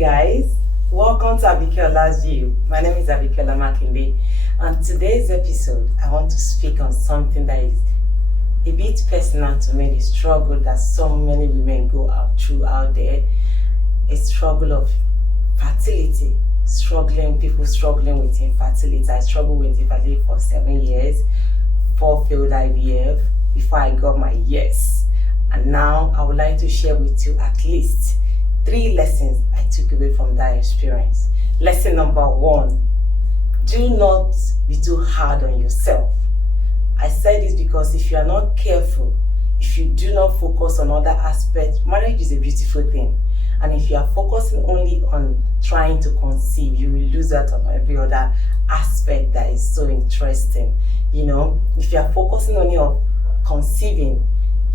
guys, welcome to Abikeola's View. My name is Abikeola Makinde, and today's episode I want to speak on something that is a bit personal to me, the struggle that so many women go through out there, a struggle of fertility, people struggling with infertility. I struggled with infertility for 7 years, 4 failed IVF before I got my yes. And now I would like to share with you at least 3 lessons I took away from that experience. Lesson number 1, do not be too hard on yourself. I said this because if you are not careful, if you do not focus on other aspects, marriage is a beautiful thing. And if you are focusing only on trying to conceive, you will lose out on every other aspect that is so interesting. You know, if you are focusing only on conceiving,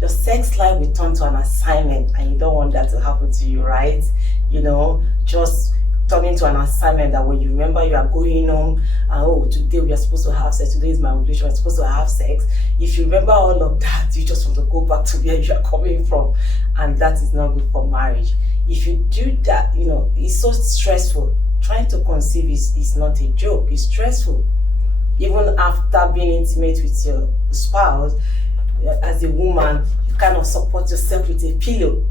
your sex life will turn to an assignment, and you don't want that to happen to you, right? You know, just turning to an assignment that when you remember you are going home and oh, today we are supposed to have sex, today is my ovulation, we're supposed to have sex. If you remember all of that, you just want to go back to where you are coming from, and that is not good for marriage. If you do that, you know, it's so stressful. Trying to conceive is not a joke, it's stressful. Even after being intimate with your spouse, as a woman, you kind of support yourself with a pillow,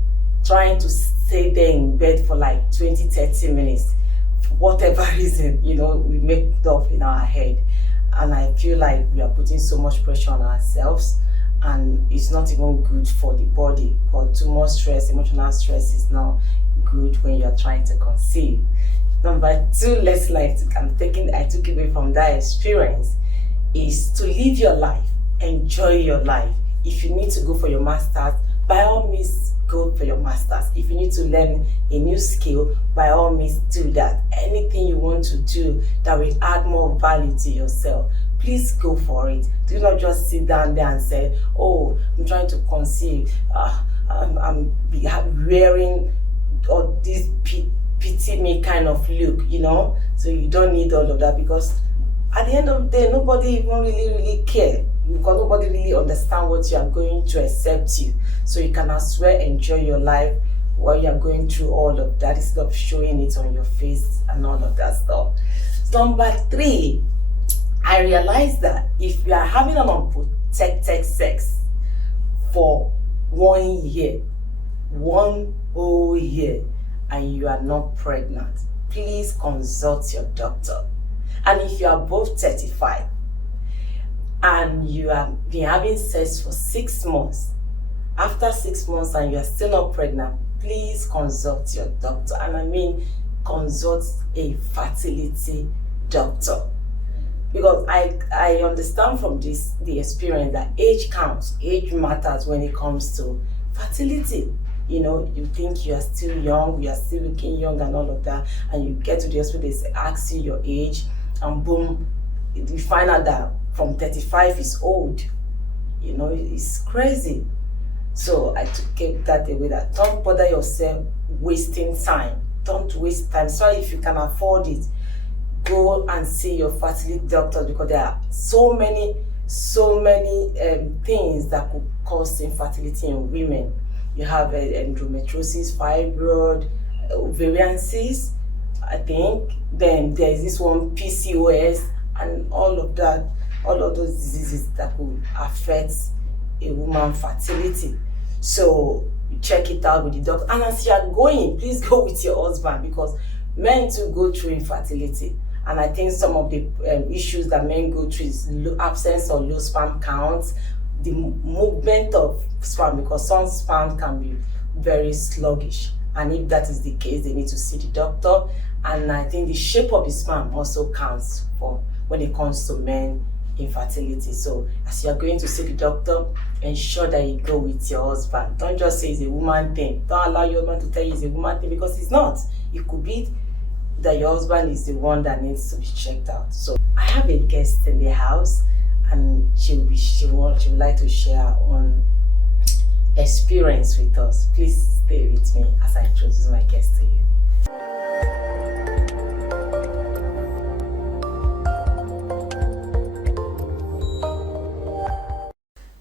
trying to stay there in bed for like 20-30 minutes. For whatever reason, you know, we make it up in our head. And I feel like we are putting so much pressure on ourselves, and it's not even good for the body, because too much stress, emotional stress is not good when you're trying to conceive. Number 2 lesson I took away from that experience is to live your life, enjoy your life. If you need to go for your master's, by all means go for your master's. If you need to learn a new skill, by all means do that. Anything you want to do that will add more value to yourself, please go for it. Do not just sit down there and say, oh, I'm trying to conceive, I'm wearing all this pity me kind of look, you know. So you don't need all of that, because at the end of the day, nobody even really care, because nobody really understand what you are going to accept you. So you can as well enjoy your life while you are going through all of that, instead of showing it on your face and all of that stuff. Number 3, I realized that if you are having an unprotected sex for 1 year, 1 whole year, and you are not pregnant, please consult your doctor. And if you are both 35 and you have been having sex for 6 months, after 6 months and you are still not pregnant, please consult your doctor. And I mean consult a fertility doctor. Because I understand from the experience that age counts, age matters when it comes to fertility. You know, you think you are still young, you are still looking young and all of that, and you get to the hospital, they ask you your age, and boom, you find out that from 35 is old. You know, it's crazy. So I took that away, that don't bother yourself wasting time. Don't waste time. Sorry, if you can afford it, go and see your fertility doctor, because there are so many things that could cause infertility in women. You have endometriosis, fibroid, ovarian cysts, I think. Then there is this one, PCOS, and all of that, all of those diseases that could affect a woman's fertility. So you check it out with the doctor. And as you are going, please go with your husband, because men too go through infertility. And I think some of the issues that men go through is absence or low sperm counts, the movement of sperm, because some sperm can be very sluggish, and if that is the case, they need to see the doctor. And I think the shape of the sperm also counts for when it comes to men infertility. So as you are going to see the doctor, ensure that you go with your husband. Don't just say it's a woman thing. Don't allow your husband to tell you it's a woman thing, because it's not. It could be that your husband is the one that needs to be checked out. So I have a guest in the house, and she would like to share her own experience with us. Please stay with me as I introduce my guest to you.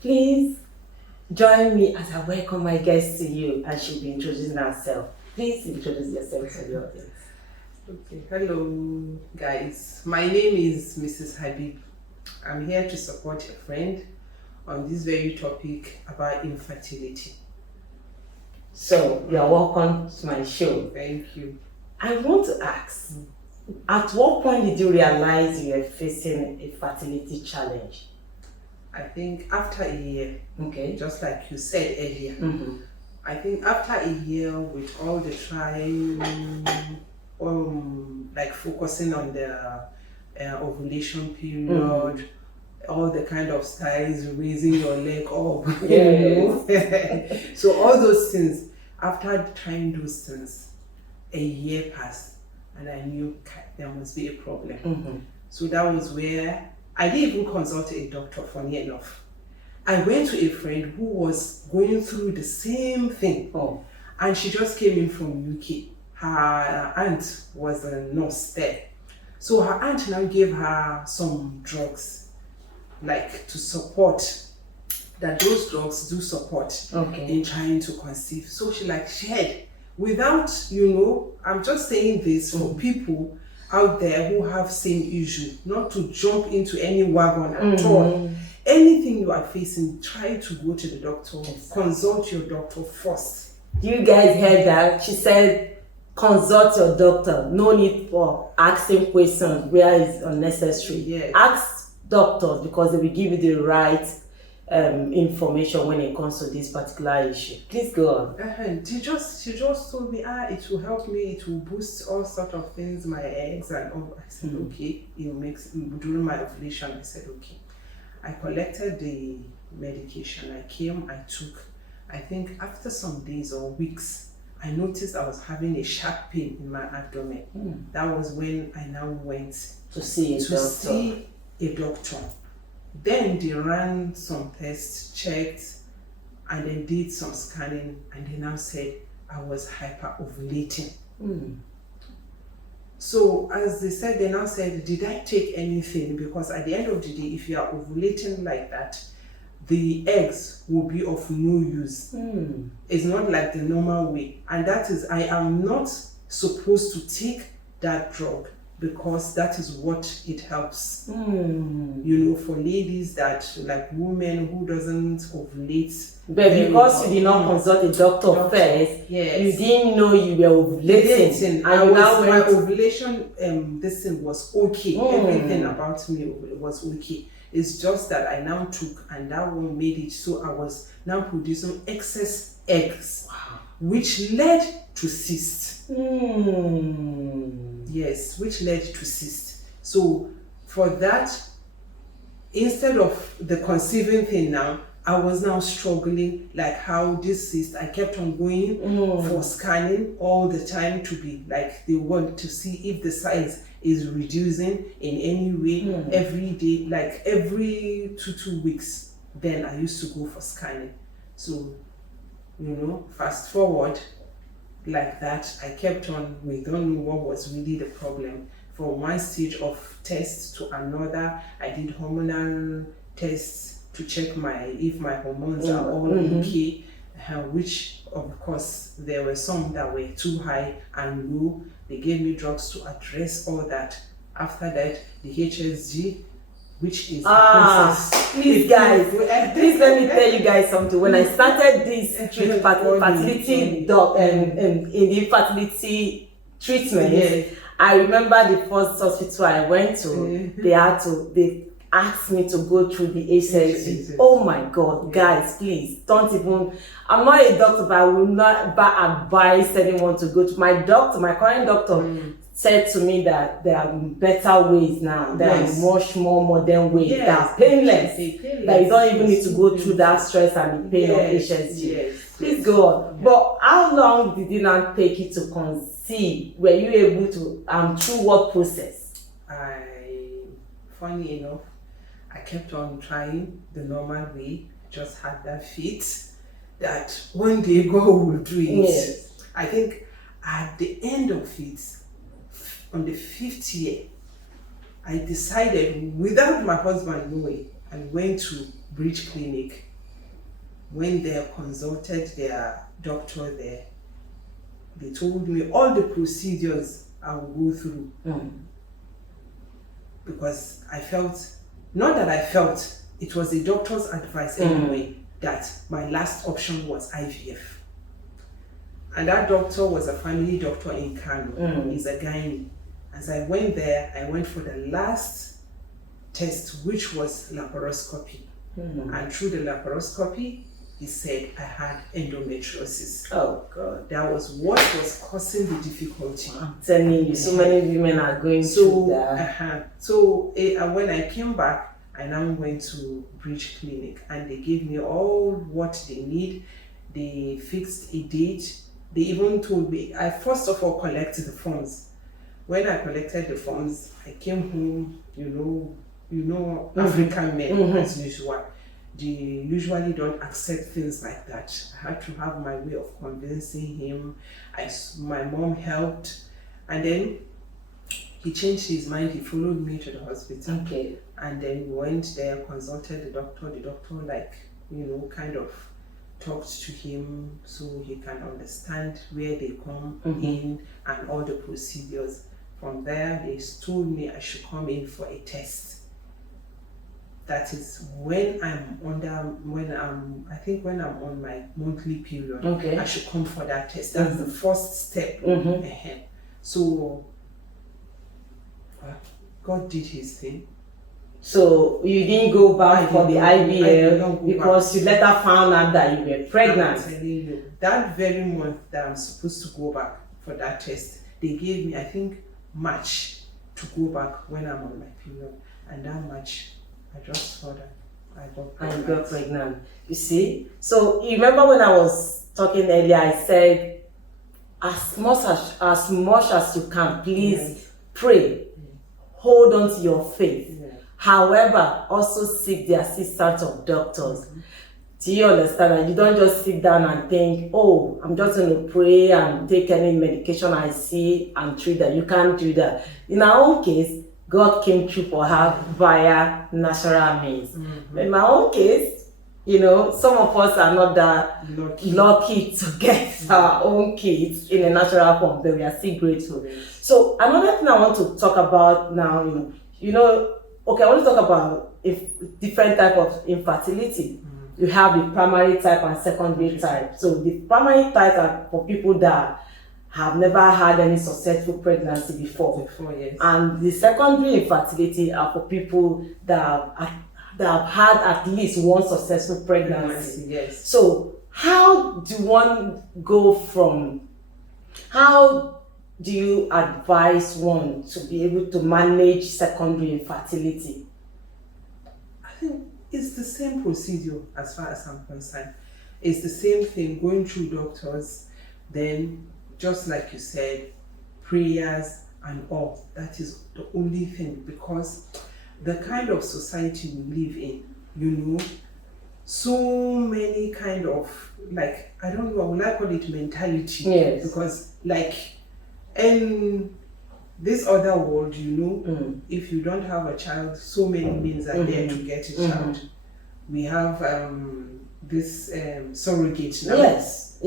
Please join me as I welcome my guest to you, and she'll be introducing herself. Please introduce yourself to the audience. Okay, hello guys. My name is Mrs. Habib. I'm here to support a friend on this very topic about infertility. So, you are welcome to my show. Thank you. I want to ask, at what point did you realize you were facing a fertility challenge? I think after a year, Okay. just like you said earlier, I think after a year with all the trying, like focusing on the ovulation period, all the kind of styles, raising your leg up, Yes. So all those things, after trying those things, a year passed and I knew there must be a problem. So that was where I didn't even consult a doctor, funny enough. I went to a friend who was going through the same thing, and she just came in from UK. Her aunt was a nurse there. So her aunt now gave her some drugs, like to support, that those drugs do support in trying to conceive. So she shared, without, I'm just saying this for people out there who have same issue, not to jump into any wagon at all. Anything you are facing, try to go to the doctor, consult your doctor first. You guys heard that? She said, consult your doctor. No need for asking questions where it's unnecessary. Yes. Ask doctors because they will give you the right information when it comes to this particular issue. Please go on. She just told me, it will help me, it will boost all sort of things, my eggs and all. I said, okay, during my ovulation, I said, okay. I collected the medication. I came, I took. I think after some days or weeks, I noticed I was having a sharp pain in my abdomen. That was when I now went to see a doctor. Then they ran some tests, checked, and then did some scanning, and they now said I was hyper-ovulating. So as they said, they now said, did I take anything? Because at the end of the day, if you are ovulating like that, the eggs will be of no use. It's not like the normal way. And that is, I am not supposed to take that drug because that is what it helps. For ladies that, like women who doesn't ovulate. But because you did not consult a doctor first, you didn't know you were ovulating. My ovulation, this thing was okay. Everything about me was okay. It's just that I now took, and that one made it so I was now producing excess eggs, which led to cysts. Yes, which led to cysts. So for that, instead of the conceiving thing now, I was now struggling, like how this cyst, I kept on going for scanning all the time to be like, they want to see if the size is reducing in any way every day, like every two weeks. Then I used to go for scanning. So, fast forward like that, I kept on, we don't know what was really the problem. From one stage of test to another, I did hormonal tests to check if my hormones are all okay, which of course there were some that were too high and low. They gave me drugs to address all that. After that, the HSG, which is please guys, please let me tell you guys something. When I started this fertility infertility treatment, I remember the first hospital I went to, they asked me to go through the HSG. Oh my God, guys, please don't even. I'm not a doctor, but I will not advise anyone to go to my doctor. My current doctor said to me that there are better ways now. There are much more modern ways that are painless. That you don't even need to go through that stress and the pain of HSG. Please go on. But how long did it not take you to conceive? Were you able to, through what process? Funny enough, I kept on trying the normal way. Just had that faith that one day God will do it. I think at the end of it, on the 5th year, I decided, without my husband knowing, I went to Bridge Clinic. When they consulted their doctor there, They told me all the procedures I will go through. Because I felt, not that I felt, it was the doctor's advice anyway, that my last option was IVF. And that doctor was a family doctor in Kano. He's a gynae. As I went there, I went for the last test, which was laparoscopy. And through the laparoscopy, he said I had endometriosis. Oh God. That was what was causing the difficulty. I'm telling you, so many women are going through that. So when I came back, I now went to Bridge Clinic and they gave me all what they need. They fixed a date. They even told me, I first of all collected the forms. When I collected the forms, I came home, you know, African men as usual. They usually don't accept things like that. I had to have my way of convincing him. My mom helped. And then he changed his mind. He followed me to the hospital. Okay. And then we went there, consulted the doctor. The doctor, kind of talked to him so he can understand where they come in and all the procedures. From there, they told me I should come in for a test. That is when I'm on my monthly period. Okay. I should come for that test. That's the first step. So God did his thing. So you didn't go back for the IVF because you later found out that you were pregnant. I'm telling you, that very month that I'm supposed to go back for that test, they gave me, I think, March to go back when I'm on my period. And that March, I just saw that I got pregnant. You see? So you remember when I was talking earlier, I said, as much as you can, please pray. Hold on to your faith. However, also seek the assistance of doctors. Do you understand? And you don't just sit down and think, oh, I'm just going to pray and take any medication I see and treat that. You can't do that. In our own case, God came through for her via natural means. In my own case, some of us are not that lucky to get our own kids in a natural form, but we are still grateful. So another thing I want to talk about now, I want to talk about different type of infertility. You have the primary type and secondary type. So the primary type are for people that have never had any successful pregnancy before. Yes. And the secondary infertility are for people that have had at least one successful pregnancy. Yes. So how do you advise one to be able to manage secondary infertility? I think it's the same procedure as far as I'm concerned. It's the same thing, going through doctors, then just like you said, prayers and all. That is the only thing, because the kind of society we live in, so many kind of, I don't know, I call it mentality. Yes. Because in this other world, if you don't have a child, so many means are there to get a child. We have this surrogate now. Yes,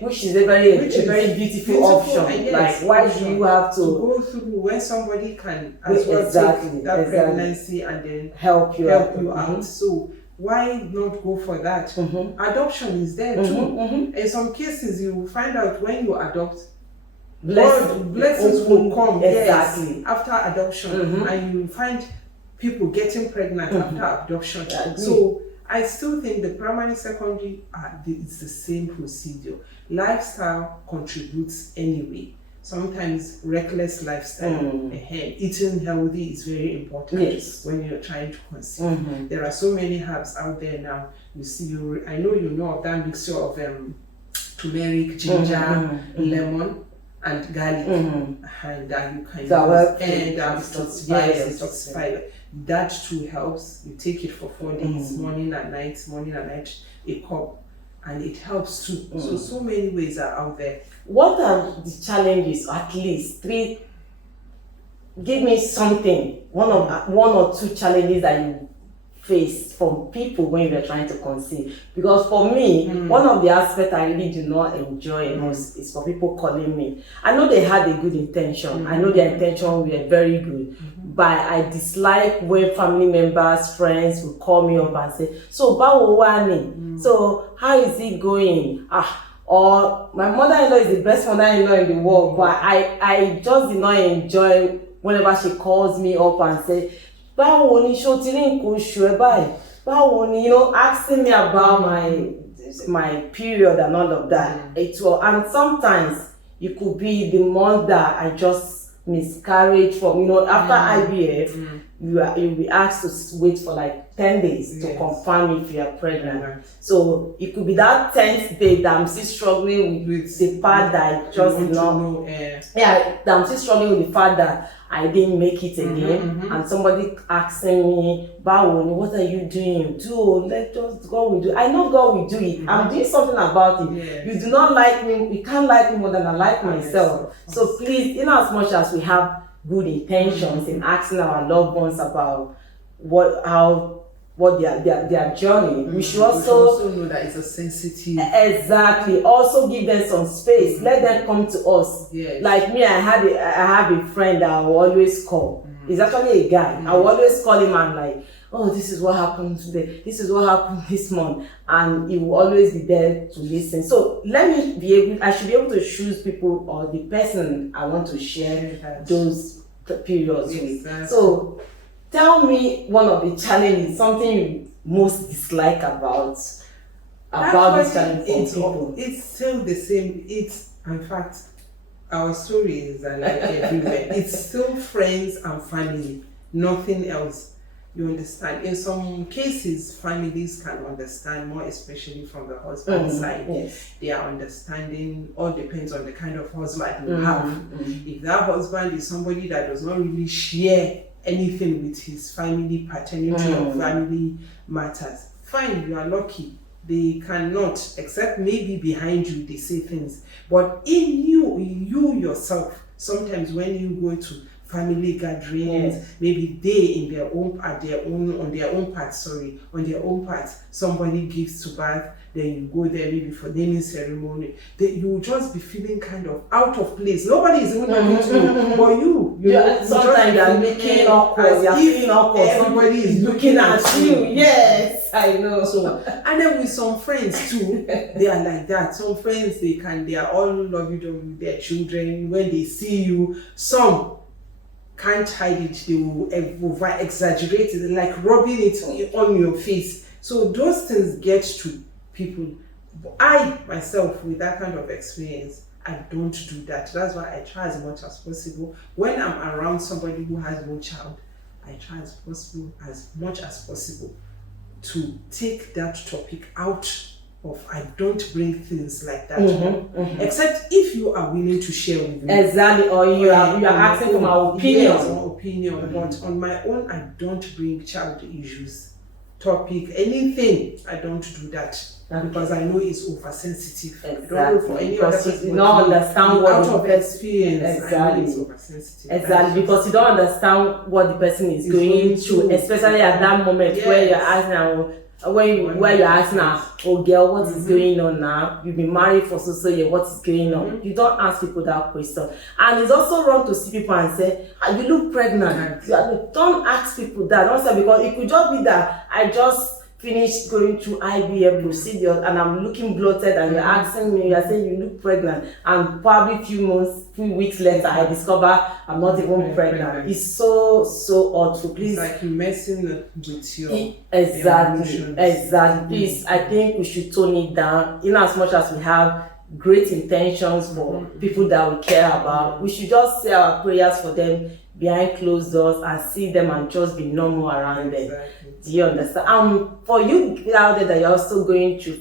which is a very beautiful option. Yes, why do you have to go through when somebody can as well take that pregnancy and then help you out? So why not go for that? Adoption is there too. In some cases, you will find out when you adopt, blessings will come after adoption, and you find people getting pregnant after adoption. So I still think the primary, secondary, it's the same procedure. Lifestyle contributes anyway. Sometimes reckless lifestyle, eating healthy is very important when you're trying to conceive. There are so many herbs out there now. You see, I know you know of that mixture of turmeric, ginger, lemon, and garlic, and that you can detoxify. That too helps. You take it for 4 days, morning and night, a cup, and it helps too. So many ways are out there. What are the challenges? At least 3. Give me something. One or two challenges that you face from people when you are trying to conceive. Because for me, one of the aspects I really do not enjoy most is for people calling me. I know they had a good intention. I know their intention were very good. But I dislike when family members, friends will call me up and say, so báwo wá ni? So how is it going? Or my mother-in-law is the best mother-in-law in the world, but I just did not enjoy whenever she calls me up and say, báwo ni ṣó ti rí nǹkan oṣù ẹ báyìí? Báwo ni, asking me about my period and all of that. And sometimes it could be the month that I just miscarried from, after IVF, you'll be asked to wait for like 10 days to confirm if you are pregnant. So it could be that 10th day that I'm still struggling with the part that I just did not that I'm still struggling with the fact that I didn't make it again, and somebody asking me, Báwo ni, what are you doing? Let us God will do. I know God will do it. I'm doing something about it. You do not like me, you can't like me more than I like myself. So please, in as much as we have good intentions in asking our loved ones about what their journey, we should also know that it's a sensitive. Exactly. Also give them some space. Let them come to us. Like me, I have a friend that I will always call. He's actually a guy. I will always call him and like, oh, this is what happened today. This is what happened this month, and he will always be there to listen. So I should be able to choose people or the person I want to share those periods with. So tell me one of the challenges, something you most dislike about this challenge for people. It's still the same. In fact, our stories are like everywhere. It's still friends and family, nothing else. You understand? In some cases, families can understand more, especially from the husband's side. They are understanding. All depends on the kind of husband you have. If that husband is somebody that does not really share anything with his family pertaining to your family matters, fine, you are lucky. They cannot, except maybe behind you they say things. But in you yourself, sometimes when you go to family gatherings, maybe they on their own part, somebody gives to birth, then you go there maybe for naming ceremony, you will just be feeling kind of out of place. Nobody is even talking to you, but you sometimes you're making awkward, you're feeling awkward, everybody is looking at you. Yes, I know. So, and then with some friends too, they are like that. Some friends, they are all lovey-dovey with their children. When they see you, some can't hide it, they will over exaggerate it, like rubbing it on your face. So those things get to people. I myself, with that kind of experience, I don't do that. That's why I try as much as possible. When I'm around somebody who has no child, I try as much as possible to take that topic out of. I don't bring things like that except if you are willing to share with me. Exactly, or you are asking for my opinion. Yes, my opinion. But on my own, I don't bring child issues, topic, anything. I don't do that. Because I know it's oversensitive. Exactly. I don't know for any other person. You don't understand what out of experience. Exactly. It's oversensitive. Exactly, because you don't understand what the person is going through, especially at that moment where you're asking where you're asking her, oh girl, what is going on now? You've been married for so years, what is going on? You don't ask people that question. And it's also wrong to see people and say, you look pregnant. Don't ask people that. Don't say, because it could just be that I just finished going through IVF procedures and I'm looking bloated, and you're asking me, you're saying you look pregnant, and probably few weeks later I discover I'm not even pregnant. It's so odd. So please, it's like messing with your exactly. Please, I think we should tone it down. In as much as we have great intentions for people that we care about, we should just say our prayers for them behind closed doors and see them and just be normal around them. Do you understand? For you out there that you're also going through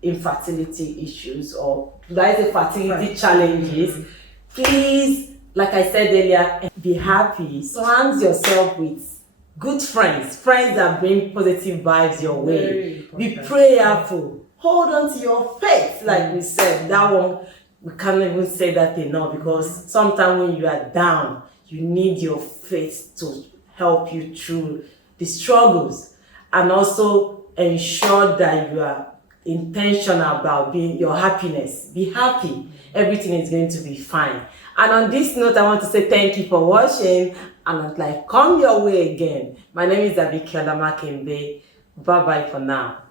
infertility issues, or like the fertility challenges, please, like I said earlier, be happy. Surround yourself with good friends that bring positive vibes your way. Be prayerful. Hold on to your faith, like we said. That one, we can't even say that enough, because sometimes when you are down, you need your faith to help you through the struggles. and also ensure that you are intentional about being your happiness. Be happy. Everything is going to be fine. And on this note, I want to say thank you for watching, and I'd like come your way again. My name is Abikiola Makinde. Bye bye for now.